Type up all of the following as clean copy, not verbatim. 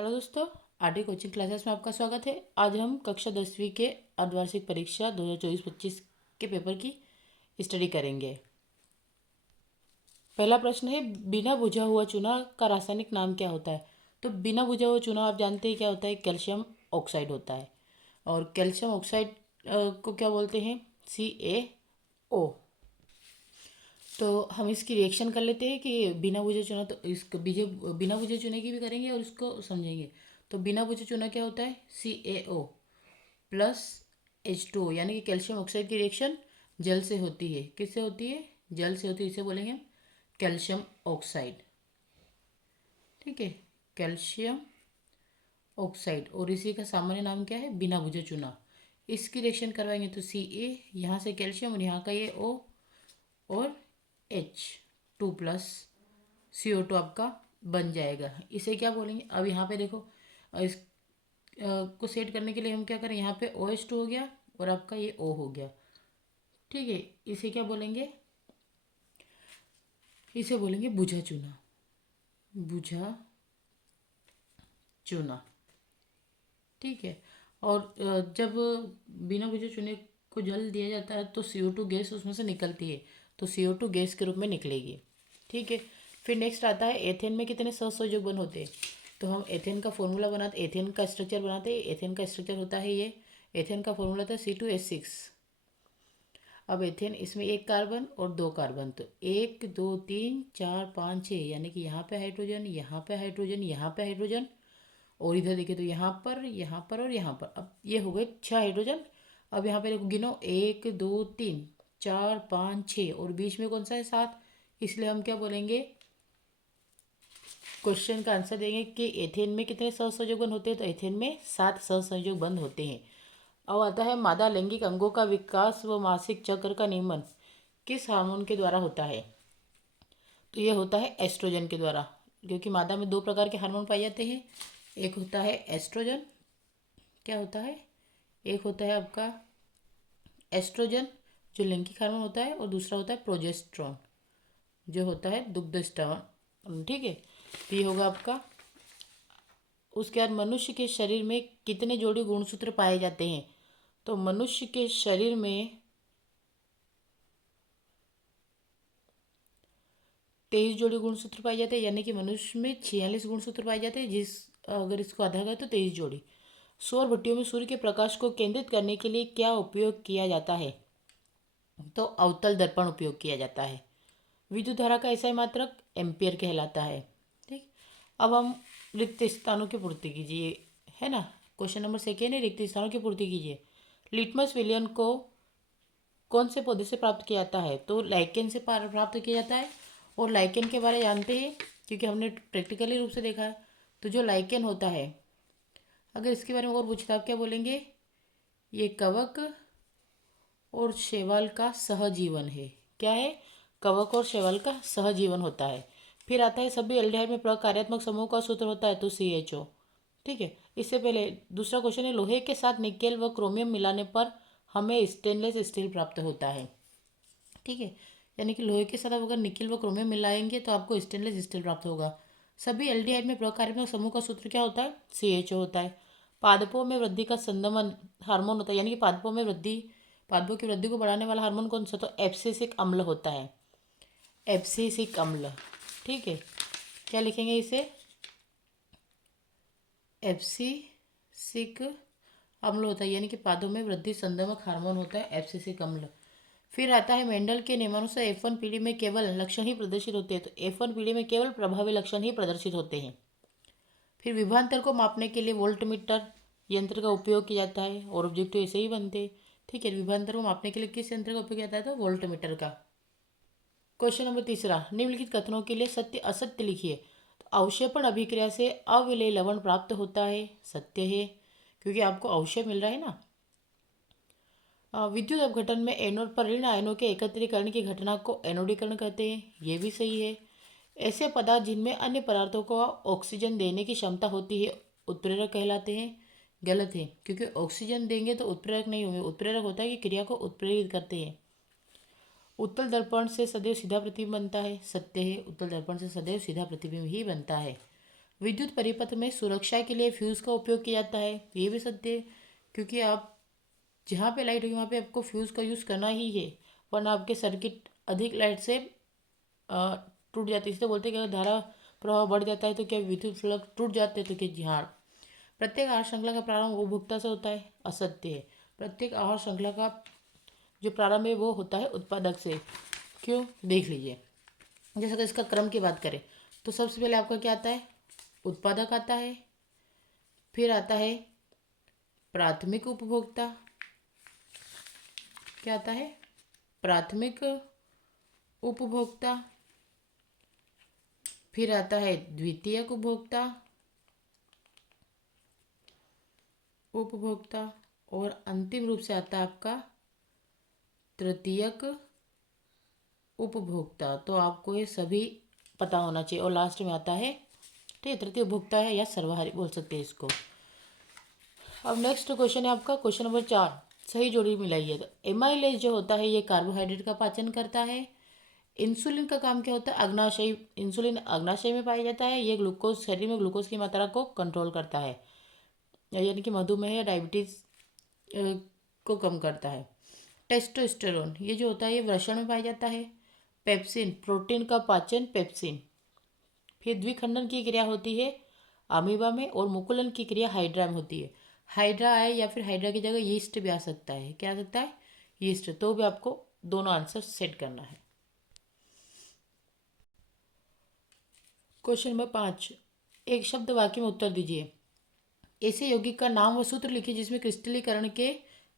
Hello दोस्तों, RD coaching classes में आपका स्वागत है। आज हम कक्षा 10वीं के अर्धवार्षिक परीक्षा 2024-25 के पेपर की स्टडी करेंगे। पहला प्रश्न है, बिना बुझा हुआ चूना का रासायनिक नाम क्या होता है। तो बिना बुझा हुआ चूना आप जानते हैं क्या होता है, कैल्शियम ऑक्साइड होता है। और कैल्शियम ऑक्साइड को क्या बोलते हैं, CaO। तो हम इसकी रिएक्शन कर लेते हैं कि बिना बुझे चुना, तो इसको बीजे बिना बुझे चुने की भी करेंगे और इसको समझेंगे। तो बिना बुझे चुना क्या होता है, CaO प्लस H2O, यानी कि कैल्शियम ऑक्साइड की रिएक्शन जल से होती है। किससे होती है, जल से होती है। इसे बोलेंगे हम कैल्शियम ऑक्साइड। ठीक है, कैल्शियम ऑक्साइड। और इसी का सामान्य नाम क्या है, बिना बुझे चुना। इसकी रिएक्शन करवाएंगे तो Ca, यहाँ से कैल्शियम और यहाँ का ये O और H2+ CO2 आपका बन जाएगा। इसे क्या बोलेंगे, अब यहाँ पे देखो, इस को सेट करने के लिए हम क्या करें, यहाँ पे OH2 हो गया और आपका ये O हो गया। ठीक है, इसे क्या बोलेंगे, इसे बोलेंगे बुझा चूना। बुझा चूना। ठीक है। और जब बिना बुझे चूने को जल दिया जाता है तो CO2 गैस उसमें से निकलती है, तो CO2 गैस के रूप में निकलेगी। ठीक है। फिर नेक्स्ट आता है, एथेन में कितने सहसंयोजक बंध होते हैं। तो हम एथेन का फॉर्मूला बनाते, एथेन का स्ट्रक्चर बनाते हैं। एथेन का स्ट्रक्चर होता है ये, एथेन का फॉर्मूला था C2H6। अब एथेन, इसमें एक कार्बन और दो कार्बन, तो 1 2 3 4 5 6, यानी कि यहाँ पे हाइड्रोजन, यहाँ पे हाइड्रोजन, यहाँ पे हाइड्रोजन, और इधर देखिए तो यहाँ पर, यहाँ पर और यहाँ पर। अब ये हो गए 6 हाइड्रोजन। अब यहाँ पे देखो, गिनो, 1 2 3 4 5 6, और बीच में कौन सा है, 7। इसलिए हम क्या बोलेंगे, क्वेश्चन का आंसर देंगे कि एथेन में कितने सहसंयोजक बंध होते हैं। तो एथेन में 7 सहसंयोजक बंध होते हैं। अब आता है, मादा लैंगिक अंगों का विकास व मासिक चक्र का नियमन किस हार्मोन के द्वारा होता है। तो ये होता है एस्ट्रोजन के द्वारा, क्योंकि मादा में 2 प्रकार के हार्मोन पाए जाते हैं। एक होता है एस्ट्रोजन, क्या होता है, एक होता है आपका एस्ट्रोजन जो लैंगिक हार्मोन होता है, और दूसरा होता है प्रोजेस्ट्रॉन जो होता है दुग्ध स्राव। ठीक है, तो ये होगा आपका। उसके बाद, मनुष्य के शरीर में कितने जोड़ी गुणसूत्र पाए जाते हैं। तो मनुष्य के शरीर में 23 जोड़ी गुणसूत्र पाए जाते हैं, यानी कि मनुष्य में 46 गुणसूत्र पाए जाते हैं। अगर इसको आधा करें तो 23 जोड़ी। सौर भट्टियों में सूर्य के प्रकाश को केंद्रित करने के लिए क्या उपयोग किया जाता है। तो अवतल दर्पण उपयोग किया जाता है। विद्युत धारा का ऐसा मात्रक एम्पियर कहलाता है। ठीक। अब हम, रिक्त स्थानों की पूर्ति कीजिए, है ना। क्वेश्चन नंबर 2 है, रिक्त स्थानों की पूर्ति कीजिए। लिटमस विलियन को कौन से पौधे से प्राप्त किया जाता है। तो लाइकेन से प्राप्त किया जाता है। और लाइकेन के बारे में जानते हैं क्योंकि हमने प्रैक्टिकली रूप से देखा है। तो जो लाइकेन होता है, अगर इसके बारे में और पूछता, आप क्या बोलेंगे, ये कवक और शैवाल का सहजीवन है। क्या है, कवक और शैवाल का सहजीवन होता है। फिर आता है, सभी एल्डिहाइड में प्रकार्यात्मक समूह का सूत्र होता है, तो CHO। ठीक है। इससे पहले दूसरा क्वेश्चन है, लोहे के साथ निकेल व क्रोमियम मिलाने पर हमें स्टेनलेस स्टील प्राप्त होता है। ठीक है, यानी कि लोहे के साथ आप अगर निकेल व क्रोमियम मिलाएंगे तो आपको स्टेनलेस स्टील प्राप्त होगा। सभी एल्डिहाइड में प्रकार्यात्मक समूह का सूत्र क्या होता है, CHO होता है। पादपों में वृद्धि का संदमन हार्मोन होता है, यानी कि पादपों की वृद्धि को बढ़ाने वाला हार्मोन कौन सा, तो एब्सिसिक अम्ल होता है। एब्सिसिक अम्ल। ठीक है, क्या लिखेंगे इसे, एब्सिसिक अम्ल होता है, यानी कि पादों में वृद्धि संदमक हार्मोन होता है एब्सिसिक अम्ल। फिर आता है, मेंडल के नियमानुसार F1 पीढ़ी में केवल लक्षण ही प्रदर्शित होते हैं। तो F1 पीढ़ी में केवल प्रभावी लक्षण ही प्रदर्शित होते हैं। फिर विभवांतर को मापने के लिए वोल्टमीटर यंत्र का उपयोग किया जाता है, और ऑब्जेक्टिव ऐसे ही बनते हैं। ठीक है, विभवांतर को मापने के लिए किस यंत्र का उपयोग किया जाता है, तो वोल्टमीटर का। क्वेश्चन नंबर 3, निम्नलिखित कथनों के लिए सत्य असत्य लिखिए। तो अवक्षेपण अभिक्रिया से अविलेय लवण प्राप्त होता है, सत्य है, क्योंकि आपको अवक्षय मिल रहा है ना। विद्युत अपघटन में एनोड पर ऋण आयनों के एकत्रीकरण की घटना को एनोडीकरण कहते हैं, ये भी सही है। ऐसे पदार्थ जिनमें अन्य पदार्थों को ऑक्सीजन देने की क्षमता होती है उत्प्रेरक कहलाते हैं, गलत है, क्योंकि ऑक्सीजन देंगे तो उत्प्रेरक नहीं होंगे। उत्प्रेरक होता है कि क्रिया को उत्प्रेरित करते हैं। उत्तल दर्पण से सदैव सीधा प्रतिबिंब बनता है, सत्य है, उत्तल दर्पण से सदैव सीधा प्रतिबिंब ही बनता है। विद्युत परिपथ में सुरक्षा के लिए फ्यूज़ का उपयोग किया जाता है, ये भी सत्य है, क्योंकि आप जहाँ पे लाइट होगी वहाँ पे आपको फ्यूज़ का यूज़ करना ही है, वरना आपके सर्किट अधिक लाइट से टूट जाती है। इसलिए बोलते हैं कि अगर धारा प्रवाह बढ़ जाता है तो क्या विद्युत फ्लक्स टूट जाते हैं, तो क्या जी हाँ। प्रत्येक आहार श्रृंखला का प्रारंभ उपभोक्ता से होता है, असत्य है। प्रत्येक आहार श्रृंखला का जो प्रारंभ है वो होता है उत्पादक से। क्यों, देख लीजिए। जैसे कि इसका क्रम की बात करें तो सबसे पहले आपका क्या आता है, उत्पादक आता है, फिर आता है प्राथमिक उपभोक्ता, क्या आता है, प्राथमिक उपभोक्ता, फिर आता है द्वितीयक उपभोक्ता उपभोक्ता और अंतिम रूप से आता है आपका तृतीयक उपभोक्ता। तो आपको ये सभी पता होना चाहिए। और लास्ट में आता है, ठीक है, तृतीय उपभोक्ता है या सर्वहारी बोल सकते हैं इसको। अब नेक्स्ट क्वेश्चन है आपका क्वेश्चन नंबर 4, सही जोड़ी मिलाइए। तो एमाइलेज जो होता है ये कार्बोहाइड्रेट का पाचन करता है। इंसुलिन का काम क्या होता है, अग्नाशय, इंसुलिन अग्नाशय में पाया जाता है। ये ग्लूकोज, शरीर में ग्लूकोज की मात्रा को कंट्रोल करता है, यानी कि मधुमेह या डायबिटीज को कम करता है। टेस्टोस्टेरोन ये जो होता है ये वृषण में पाया जाता है। पेप्सिन, प्रोटीन का पाचन पेप्सिन। फिर द्विखंडन की क्रिया होती है अमीबा में, और मुकुलन की क्रिया हाइड्रा में होती है। हाइड्रा आए या फिर हाइड्रा की जगह यीस्ट भी आ सकता है, क्या आ सकता है, यीस्ट। तो भी आपको दोनों आंसर सेट करना है। क्वेश्चन नंबर 5, एक शब्द वाक्य में उत्तर दीजिए। ऐसे यौगिक का नाम व सूत्र लिखिए जिसमें क्रिस्टलीकरण के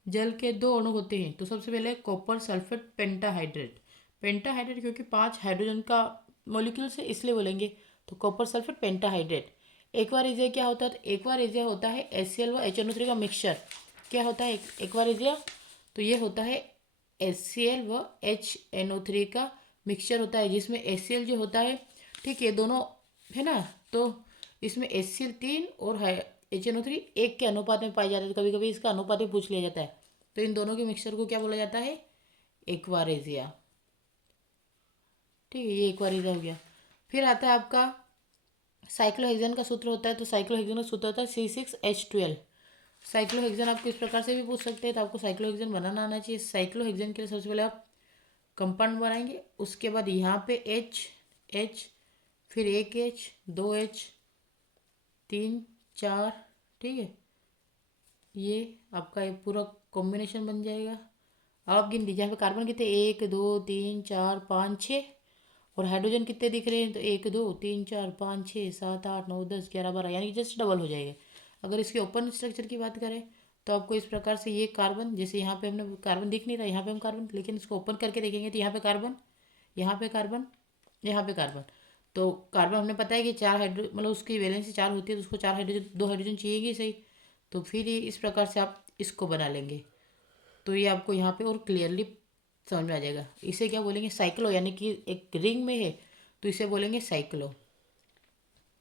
जल के 2 अणु होते हैं। तो सबसे पहले कॉपर सल्फेट पेंटाहाइड्रेट। पेंटाहाइड्रेट क्योंकि 5 हाइड्रोजन का मॉलिक्यूल से इसलिए बोलेंगे, तो कॉपर सल्फेट पेंटाहाइड्रेट। एक्वारेजिया क्या होता है, तो एक्वारेजिया होता है HCl व HNO3 का मिक्सचर। क्या होता है एक्वारेजिया, तो ये होता है HCl व HNO3 का मिक्सचर होता है, जिसमें HCl जो होता है, ठीक है, दोनों है ना, तो इसमें HCl 3 और HNO3 1 के अनुपात में पाए जाते हैं। कभी कभी इसका अनुपात भी पूछ लिया जाता है। तो इन दोनों के मिक्सचर को क्या बोला जाता है, एक्वारेजिया। ठीक है, ये एक्वारेजिया हो गया। फिर आता है आपका साइक्लोहेक्सेन का सूत्र होता है। तो साइक्लोहेक्सेन का सूत्र होता है C6H12। साइक्लोहेक्सेन आपको इस प्रकार से भी पूछ सकते हैं, तो आपको साइक्लोहेक्सेन बनाना आना चाहिए। साइक्लोहेक्सेन के लिए सबसे पहले आप कंपाउंड बनाएंगे, उसके बाद यहाँ पे H, फिर एक H, 2H, 3, 4, ठीक है, ये आपका एक पूरा कॉम्बिनेशन बन जाएगा। अब आप गिन दीजिए यहाँ पे कार्बन कितने, 1 2 3 4 5 6, और हाइड्रोजन कितने दिख रहे हैं, तो 1 2 3 4 5 6 7 8 9 10 11 12, यानी कि जस्ट डबल हो जाएगा। अगर इसके ओपन स्ट्रक्चर की बात करें तो आपको इस प्रकार से ये कार्बन, जैसे यहाँ पे हमने कार्बन दिख नहीं रहा, यहाँ पे हम कार्बन, लेकिन इसको ओपन करके देखेंगे तो यहाँ पे कार्बन, यहाँ पे कार्बन, यहाँ पे कार्बन। तो कार्बन हमने पता है कि 4 हाइड्रो, मतलब उसकी वैलेंसी 4 होती है, तो उसको 4 हाइड्रोजन, 2 हाइड्रोजन चाहिए सही। तो फिर ये इस प्रकार से आप इसको बना लेंगे, तो ये आपको यहाँ पे और क्लियरली समझ में आ जाएगा। इसे क्या बोलेंगे, साइक्लो, यानी कि एक रिंग में है तो इसे बोलेंगे साइक्लो।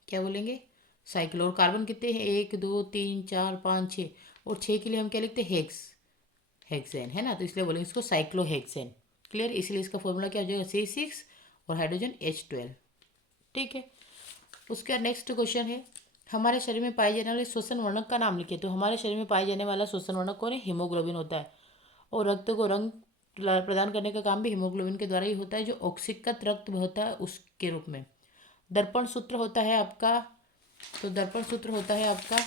क्या बोलेंगे, साइक्लो। और कार्बन कितने हैं, 1 2 3 4 5 6, और 6 के लिए हम क्या लिखते हैं, हेक्सेन, है ना, तो इसलिए बोलेंगे इसको साइक्लोहेक्सेन। क्लियर, इसलिए इसका फॉर्मूला क्या हो जाएगा, C6 और हाइड्रोजन H12। ठीक है, उसका नेक्स्ट क्वेश्चन है, हमारे शरीर में पाए जाने वाले श्वसन वर्णक का नाम लिखिए। तो हमारे शरीर में पाए जाने वाला श्वसन वर्णक कौन है, हीमोग्लोबिन होता है। और रक्त को रंग प्रदान करने का काम भी हीमोग्लोबिन के द्वारा ही होता है, जो ऑक्सीकृत रक्त होता है उसके रूप में। दर्पण सूत्र होता है आपका, तो दर्पण सूत्र होता है आपका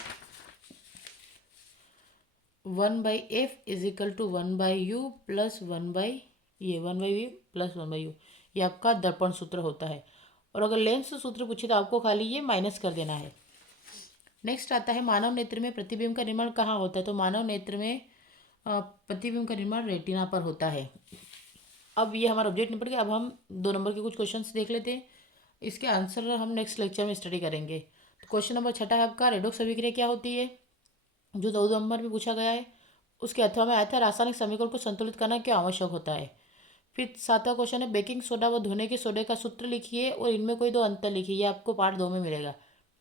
1/F = 1/U plus 1/V plus 1/U, ये आपका दर्पण सूत्र होता है। और अगर लेंस सूत्र पूछे तो आपको खाली ये माइनस कर देना है। नेक्स्ट आता है, मानव नेत्र में प्रतिबिंब का निर्माण कहाँ होता है। तो मानव नेत्र में प्रतिबिंब का निर्माण रेटिना पर होता है। अब ये हमारा ऑब्जेक्ट निपट गया। अब हम 2 नंबर के कुछ क्वेश्चंस देख लेते हैं, इसके आंसर हम नेक्स्ट लेक्चर में स्टडी करेंगे। तो क्वेश्चन नंबर 6 है आपका, रेडॉक्स अभिक्रिया क्या होती है, जो 2 नंबर में पूछा गया है। उसके अथवा में आया था, रासायनिक समीकरण को संतुलित करना क्यों आवश्यक होता है। फिर 7वां क्वेश्चन है, बेकिंग सोडा व धोने के सोडे का सूत्र लिखिए और इनमें कोई 2 अंतर लिखिए। ये आपको पार्ट 2 में मिलेगा।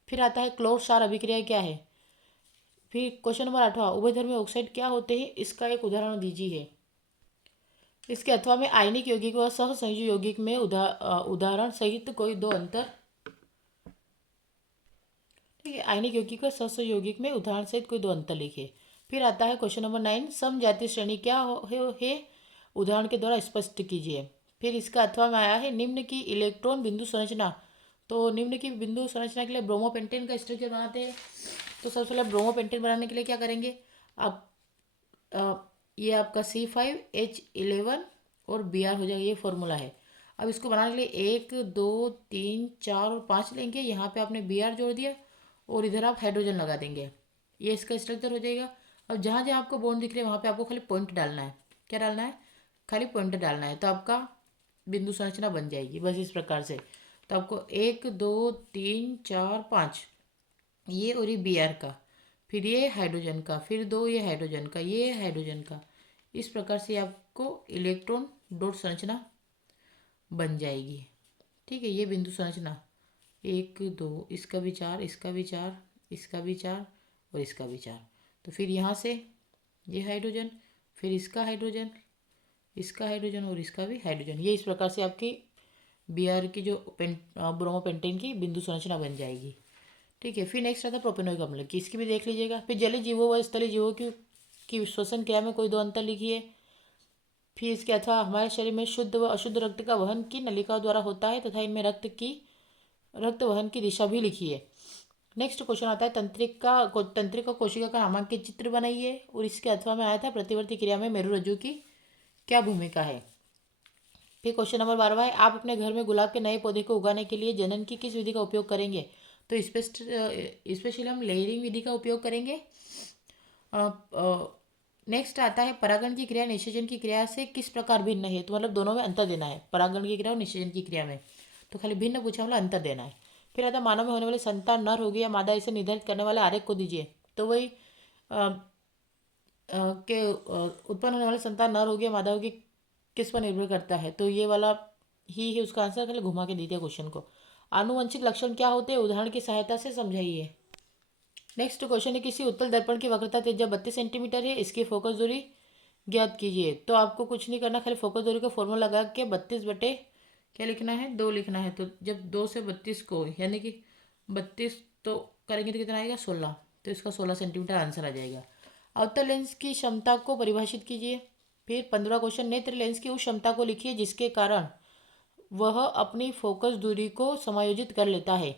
फिर आता है क्लोर क्षार अभिक्रिया क्या है। फिर क्वेश्चन नंबर 8वां, उभयधर्मी ऑक्साइड क्या होते हैं, इसका एक उदाहरण दीजिए। इसके अथवा में आयनिक यौगिक व सहसंयोजी यौगिक में उदाहरण सहित कोई 2 अंतर ठीक है, आयनिक यौगिक का सहसंयोगिक यौगिक में उदाहरण सहित कोई दो अंतर लिखिए। फिर आता है क्वेश्चन नंबर 9, समजातीय श्रेणी क्या है उदाहरण के द्वारा स्पष्ट कीजिए। फिर इसका अथवा में आया है निम्न की इलेक्ट्रॉन बिंदु संरचना। तो निम्न की बिंदु संरचना के लिए ब्रोमोपेंटेन का स्ट्रक्चर बनाते हैं। तो सबसे पहले ब्रोमोपेंटेन बनाने के लिए क्या करेंगे आप, अ, ये आपका C5H11 और Br हो जाएगा, ये फॉर्मूला है। अब इसको बनाने के लिए 1 2 3 4 और 5 लेंगे। यहाँ पे आपने Br जोड़ दिया और इधर आप हाइड्रोजन लगा देंगे, ये इसका स्ट्रक्चर हो जाएगा। अब जहाँ जहाँ आपको बॉन्ड दिख रहे हैं वहाँ पे आपको खाली पॉइंट डालना है। क्या डालना है? खाली पॉइंट डालना है, तो आपका बिंदु संरचना बन जाएगी बस इस प्रकार से। तो आपको 1 2 3 4 5 ये और ये Br का, फिर ये हाइड्रोजन का, फिर दो ये हाइड्रोजन का, ये हाइड्रोजन का। इस प्रकार से आपको इलेक्ट्रॉन डॉट संरचना बन जाएगी। ठीक है, ये बिंदु संरचना 1 2, इसका भी 4, इसका भी 4, इसका भी 4 और इसका भी 4। तो फिर यहाँ से ये हाइड्रोजन, फिर इसका हाइड्रोजन, इसका हाइड्रोजन और इसका भी हाइड्रोजन। ये इस प्रकार से आपकी Br की जो ब्रोमोपेंटेन की बिंदु संरचना बन जाएगी। ठीक है, फिर नेक्स्ट आता है प्रोपेनॉइक अम्ल की, इसकी भी देख लीजिएगा। फिर जलीय जीवों व स्थलीय जीवों की श्वसन क्रिया में कोई दो अंतर लिखिए। फिर इसके अथवा हमारे शरीर में शुद्ध व अशुद्ध रक्त का वहन की नलिकाओं द्वारा होता है तथा इनमें रक्त वहन की दिशा भी लिखिए। नेक्स्ट क्वेश्चन आता है तंत्रिका कोशिका का नामांकित चित्र बनाइए। और इसके अथवा में आया था प्रतिवर्ती क्रिया में मेरुरज्जु की क्या भूमिका है। फिर क्वेश्चन नंबर 12 है, आप अपने घर में गुलाब के नए पौधे को उगाने के लिए जनन की किस विधि का उपयोग करेंगे। तो स्पेशली हम लेयरिंग विधि का उपयोग करेंगे। नेक्स्ट आता है परागण की क्रिया निषेचन की क्रिया से किस प्रकार भिन्न है। तो मतलब दोनों में अंतर देना है, परागण की क्रिया और निषेचन की क्रिया में। तो खाली भिन्न पूछा, मतलब अंतर देना है। फिर आता है मानव में होने वाले संतान नर होगी या मादा, इसे निर्धारित करने वाले आरेख को दीजिए। तो वही के उत्पन्न होने वाले संतान नर होगी या मादा होगी किस पर निर्भर करता है। तो ये वाला ही है उसका आंसर, खाली घुमा के दीजिए क्वेश्चन को। आनुवंशिक लक्षण क्या होते हैं, उदाहरण की सहायता से समझाइए। नेक्स्ट क्वेश्चन है, किसी उत्तल दर्पण की वक्रता त्रिज्या 32 सेंटीमीटर है, इसकी फोकस दूरी ज्ञात कीजिए। तो आपको कुछ नहीं करना, खाली फोकस दूरी का फॉर्मूला लगा के 32 बटे क्या लिखना है, 2 लिखना है। तो जब 2 से 32 को यानी कि 32 तो करेंगे तो कितना आएगा 16, तो इसका 16 सेंटीमीटर आंसर आ जाएगा। अवतल लेंस की क्षमता को परिभाषित कीजिए। फिर 15 क्वेश्चन, नेत्र लेंस की उस क्षमता को लिखिए जिसके कारण वह अपनी फोकस दूरी को समायोजित कर लेता है।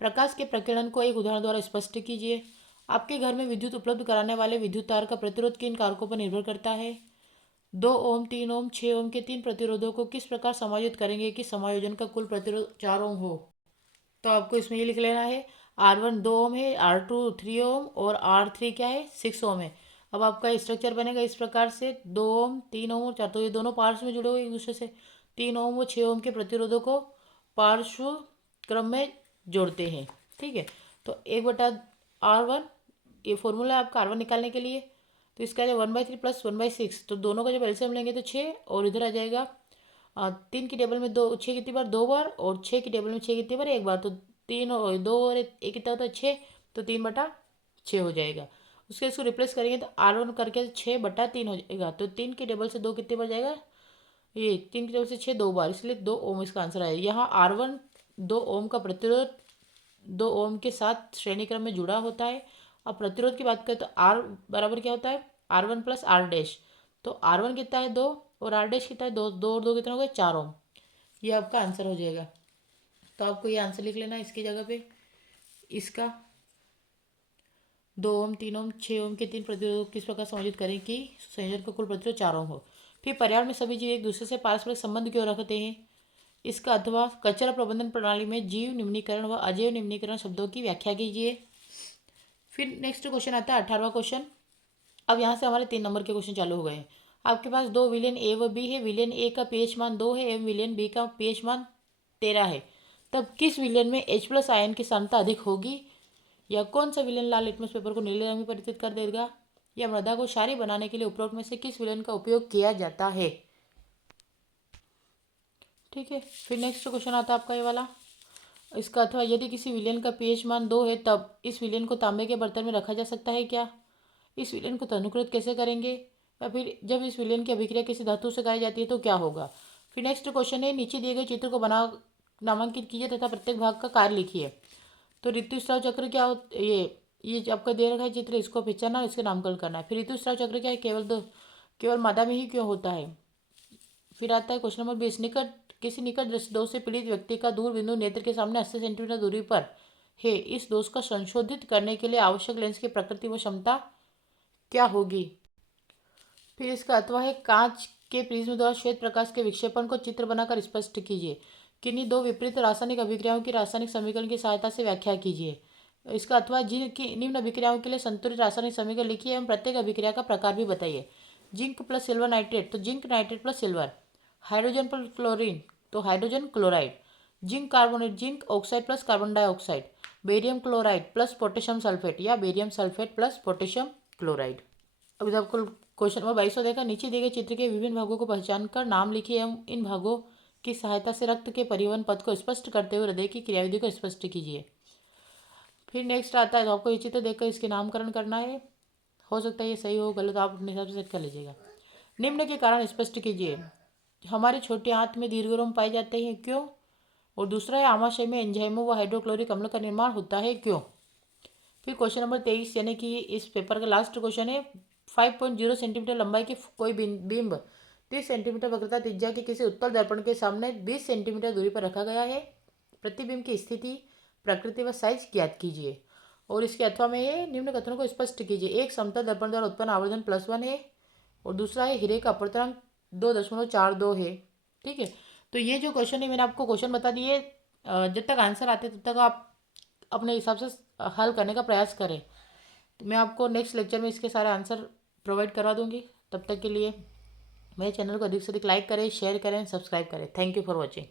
प्रकाश के प्रकीर्णन को एक उदाहरण द्वारा स्पष्ट कीजिए। आपके घर में विद्युत उपलब्ध कराने वाले विद्युत तार का प्रतिरोध किन कारकों पर निर्भर करता है। 2 ओम 3 ओम 6 ओम के तीन प्रतिरोधों को किस प्रकार समायोजित करेंगे कि समायोजन का कुल प्रतिरोध 4 ओम हो। तो आपको इसमें ये लिख लेना है, R1 2 ओम है, R2 3 ओम और R3 क्या है 6 ओम है। अब आपका स्ट्रक्चर बनेगा इस प्रकार से, 2 ओम 3 ओम और 4, तो ये दोनों पार्श्व में जुड़े हुए एक दूसरे से। 3 ओम व 6 ओम के प्रतिरोधों को पार्श्व क्रम में जोड़ते हैं। ठीक है, तो 1/R1 ये फॉर्मूला है आपका R1 निकालने के लिए। तो इसका जो 1/3 प्लस 1/6, तो दोनों का जब एलसीएम लेंगे तो 6, और इधर आ जाएगा 3 की टेबल में 2, 6 कितनी बार 2 बार, और 6 की टेबल में 6 कितनी बार 1 बार। तो 3 और 2 और 1 कितना होता है 6, तो 3/6 हो जाएगा। उसके इसको रिप्लेस करेंगे तो R1 करके 6/3 हो जाएगा। तो 3 की टेबल से 2 कितनी बार जाएगा, ये 3 की टेबल से 6 2 बार, इसलिए 2 ओम इसका आंसर आएगा। यहाँ R1 2 ओम का प्रतिरोध 2 ओम के साथ श्रेणी क्रम में जुड़ा होता है। अब प्रतिरोध की बात करें तो R बराबर क्या होता है R1 प्लस R डैश। तो R1 कितना है 2 और R डैश कितना है 2, 2 और 2 कितना हो गया 4 ओम। ये आपका आंसर हो जाएगा। तो आपको ये आंसर लिख लेना है इसकी जगह पे, इसका 2 ओम 3 ओम 6 ओम के तीन प्रतिरोधों किस प्रकार समायोजित करें कि संयोजन का कुल प्रतिरोध 4 ओम हो। फिर पर्यावरण में सभी जीव एक दूसरे से पारस्परिक संबंध क्यों रखते हैं, इसका अथवा कचरा प्रबंधन प्रणाली में जीव निम्नीकरण व अजैव निम्नीकरण शब्दों की व्याख्या कीजिए। फिर नेक्स्ट क्वेश्चन आता है 18वां क्वेश्चन। अब यहाँ से हमारे 3 नंबर के क्वेश्चन चालू हो गए हैं। आपके पास 2 विलेन ए व बी है, विलेन ए का पीएच मान 2 है एवं विलेन बी का पीएच मान 13 है। तब किस विलेन में H+ आयन की सांद्रता अधिक होगी, या कौन सा विलेन लाल लिटमस पेपर को नीले रंग में परिवर्तित कर देगा, या मृदा को क्षारीय बनाने के लिए उपरोक्त में से किस विलेन का उपयोग किया जाता है। ठीक है, फिर नेक्स्ट क्वेश्चन आता है आपका ये वाला, इसका अथवा यदि किसी विलेन का पीएच मान 2 है तब इस विलेन को तांबे के बर्तन में रखा जा सकता है क्या, इस विलेन को तनुकृत कैसे करेंगे, या फिर जब इस विलेन की अभिक्रिया किसी धातु से कराई जाती है तो क्या होगा। फिर नेक्स्ट क्वेश्चन है, नीचे दिए गए चित्र को बना नामांकित कीजिए तथा प्रत्येक भाग का कार्य लिखिए। तो ऋतुस्राव चक्र क्या हो, ये आपका दे रखा है चित्र, इसको पहचानना और इसके नामकरण करना है। फिर ऋतुस्राव चक्र क्या है, केवल मादा में ही क्यों होता है। फिर आता है क्वेश्चन नंबर 20, किसी निकट दृष्टि दोष से पीड़ित व्यक्ति का दूर बिंदु नेत्र के सामने 80 सेंटीमीटर दूरी पर है। इस दोष को संशोधित करने के लिए आवश्यक लेंस की प्रकृति व क्षमता क्या होगी। फिर इसका अथवा है, कांच के प्रिज्म द्वारा श्वेत प्रकाश के विक्षेपण को चित्र बनाकर स्पष्ट कीजिए। किन्हीं दो विपरीत रासायनिक अभिक्रियाओं की रासायनिक समीकरण की सहायता से व्याख्या कीजिए। इसका अथवा, जिनकी निम्न अभिक्रियाओं के लिए संतुलित रासायनिक समीकरण लिखिए एवं प्रत्येक अभिक्रिया का प्रकार भी बताइए। जिंक प्लस सिल्वर नाइट्रेट तो zinc nitrate plus silver. Hydrogen plus chlorine तो hydrogen chloride. Zinc carbonate zinc oxide plus carbon dioxide. Barium chloride plus potassium sulphate या barium sulphate plus potassium chloride. अभी तो आपको क्वेश्चन नंबर 22 देखा, नीचे दिए गए चित्र के विभिन्न भागों को पहचान कर नाम लिखिए एवं इन भागों की सहायता से रक्त के परिवहन पथ को स्पष्ट करते हुए हृदय की क्रियाविधि को स्पष्ट कीजिए। फिर नेक्स्ट आता है, तो आपको ये चित्र देखकर इसके नामकरण करना है। हो सकता है ये सही हो गलत, आप अपने हिसाब से सेट कर लीजिएगा। निम्न के कारण स्पष्ट कीजिए। हमारे छोटे हाथ में दीर्घरोम पाए जाते हैं, क्यों। और दूसरा है, आमाशय में एंजाइमों व हाइड्रोक्लोरिक अम्ल का निर्माण होता है, क्यों। फिर क्वेश्चन नंबर 23, यानी कि इस पेपर का लास्ट क्वेश्चन है। 5.0 सेंटीमीटर लंबाई की कोई बिंब 30 सेंटीमीटर वक्रता त्रिज्या के किसी उत्तल दर्पण के सामने 20 सेंटीमीटर दूरी पर रखा गया है। प्रतिबिंब की स्थिति, प्रकृति व साइज ज्ञात कीजिए। और इसके अथवा में ये निम्न कथनों को स्पष्ट कीजिए। एक समतल दर्पण द्वारा उत्पन्न आवर्धन +1 है और दूसरा है हीरे का अपवर्तनांक 2.42 है। ठीक है, तो ये जो क्वेश्चन है मैंने आपको क्वेश्चन बता दिए। जब तक आंसर आते तब तक आप अपने हिसाब से हल करने का प्रयास करें। तो मैं आपको नेक्स्ट लेक्चर में इसके सारे आंसर प्रोवाइड करा दूंगी। तब तक के लिए मेरे चैनल को अधिक से अधिक लाइक करें, शेयर करें, सब्सक्राइब करें। Thank you for watching.